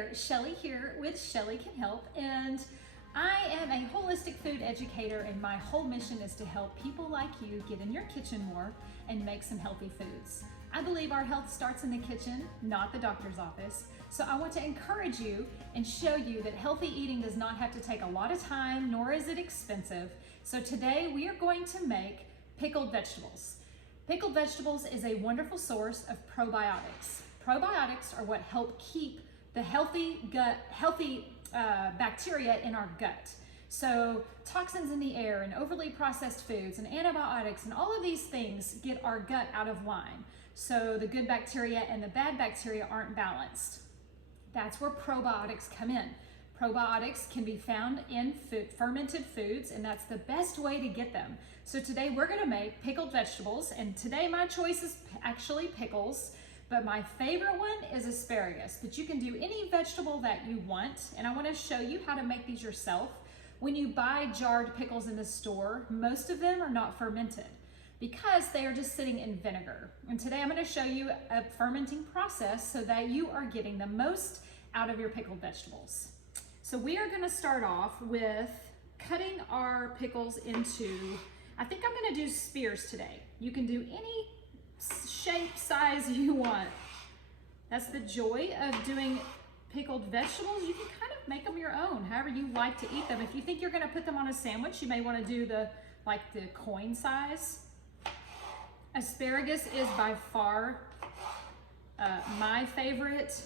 there, Shelly here with Shelly Can Help, and I am a holistic food educator, and my whole mission is to help people like you get in your kitchen more and make some healthy foods. I believe our health starts in the kitchen, not the doctor's office. So I want to encourage you and show you that healthy eating does not have to take a lot of time, nor is it expensive. So today we are going to make pickled vegetables. Pickled vegetables is a wonderful source of probiotics. Probiotics are what help keep the healthy bacteria in our gut. So toxins in the air and overly processed foods and antibiotics and all of these things get our gut out of line. So the good bacteria and the bad bacteria aren't balanced. That's where probiotics come in. Probiotics can be found in fermented foods, and that's the best way to get them. So today we're gonna make pickled vegetables, and today my choice is actually pickles, but my favorite one is asparagus. But you can do any vegetable that you want, and I wanna show you how to make these yourself. When you buy jarred pickles in the store, most of them are not fermented because they are just sitting in vinegar. And today I'm gonna show you a fermenting process so that you are getting the most out of your pickled vegetables. So we are gonna start off with cutting our pickles into, I think I'm gonna do spears today. You can do any shape, size you want. That's the joy of doing pickled vegetables. You can kind of make them your own, however you like to eat them. If you think you're gonna put them on a sandwich, you may wanna do the coin size. Asparagus is by far my favorite.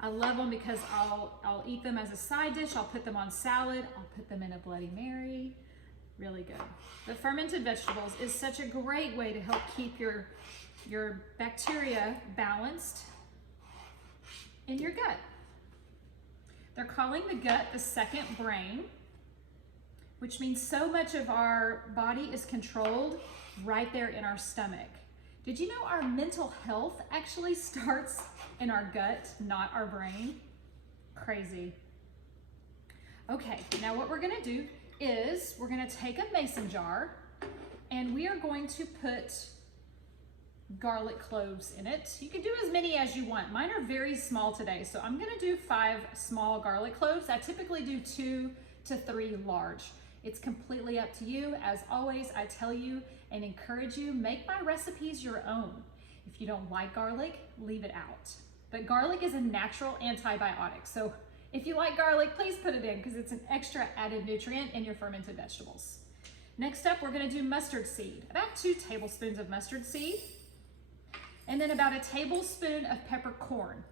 I love them because I'll eat them as a side dish. I'll put them on salad. I'll put them in a Bloody Mary. Really good. But fermented vegetables is such a great way to help keep your bacteria balanced in your gut. They're calling the gut the second brain, which means so much of our body is controlled right there in our stomach. Did you know our mental health actually starts in our gut, not our brain? Crazy. Okay, now what we're gonna do is we're gonna take a mason jar and we are going to put garlic cloves in it. You can do as many as you want. Mine are very small today, so I'm gonna do 5 small garlic cloves. I typically do 2 to 3 large. It's completely up to you. As always, I tell you and encourage you, make my recipes your own. If you don't like garlic, leave it out. But garlic is a natural antibiotic. So if you like garlic, please put it in because it's an extra added nutrient in your fermented vegetables. Next up, we're gonna do mustard seed. About 2 tablespoons of mustard seed. And then about a tablespoon of peppercorn.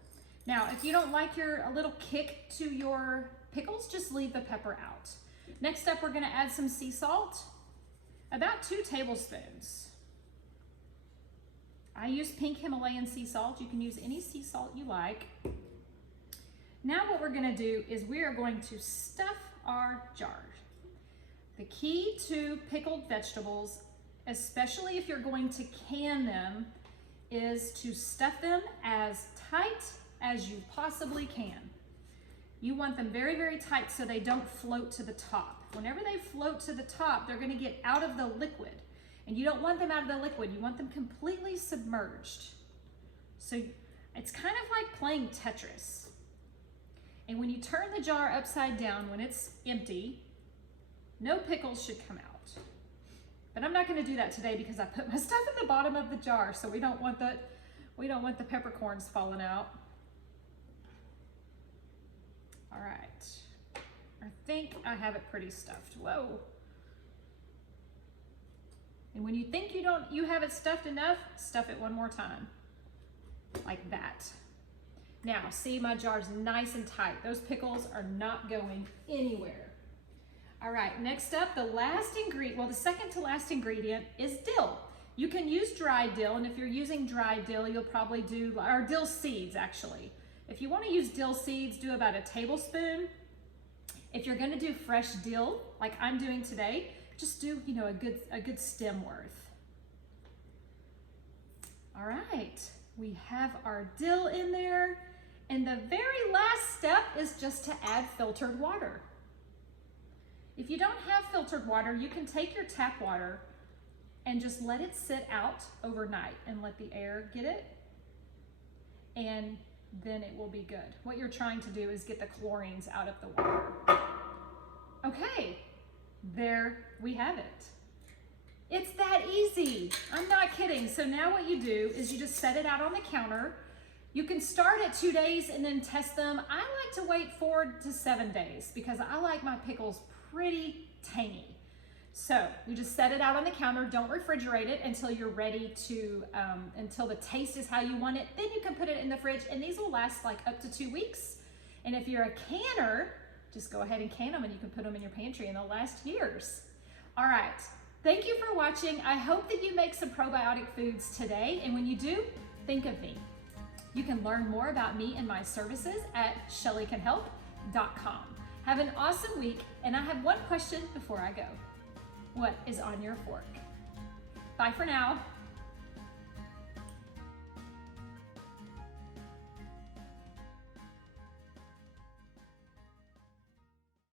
Now, if you don't like a little kick to your pickles, just leave the pepper out. Next up, we're gonna add some sea salt, about 2 tablespoons. I use pink Himalayan sea salt. You can use any sea salt you like. Now what we're gonna do is we are going to stuff our jars. The key to pickled vegetables, especially if you're going to can them, is to stuff them as tight as you possibly can. You want them very, very tight so they don't float to the top. Whenever they float to the top, they're gonna get out of the liquid. And you don't want them out of the liquid. You want them completely submerged. So it's kind of like playing Tetris. And when you turn the jar upside down when it's empty, no pickles should come out. But I'm not gonna do that today because I put my stuff in the bottom of the jar, so we don't want the peppercorns falling out. All right, I think I have it pretty stuffed. Whoa. And when you think you have it stuffed enough, stuff it one more time, like that. Now, see, my jar's nice and tight. Those pickles are not going anywhere. All right, next up, the second to last ingredient is dill. You can use dried dill, and if you're using dried dill, you'll probably or dill seeds actually. If you want to use dill seeds, do about a tablespoon. If you're going to do fresh dill, like I'm doing today, just do a good stem worth. All right, we have our dill in there, and the very last step is just to add filtered water. If you don't have filtered water, you can take your tap water and just let it sit out overnight and let the air get it. And then it will be good. What you're trying to do is get the chlorines out of the water. Okay, there we have it. It's that easy. I'm not kidding. So now what you do is you just set it out on the counter. You can start at 2 days and then test them. I like to wait 4 to 7 days because I like my pickles pretty tangy. So you just set it out on the counter. Don't refrigerate it until you're ready to, until the taste is how you want it. Then you can put it in the fridge, and these will last like up to 2 weeks. And if you're a canner, just go ahead and can them, and you can put them in your pantry and they'll last years. All right, thank you for watching. I hope that you make some probiotic foods today. And when you do, think of me. You can learn more about me and my services at shellycanhelp.com. Have an awesome week. And I have one question before I go. What is on your fork? Bye for now.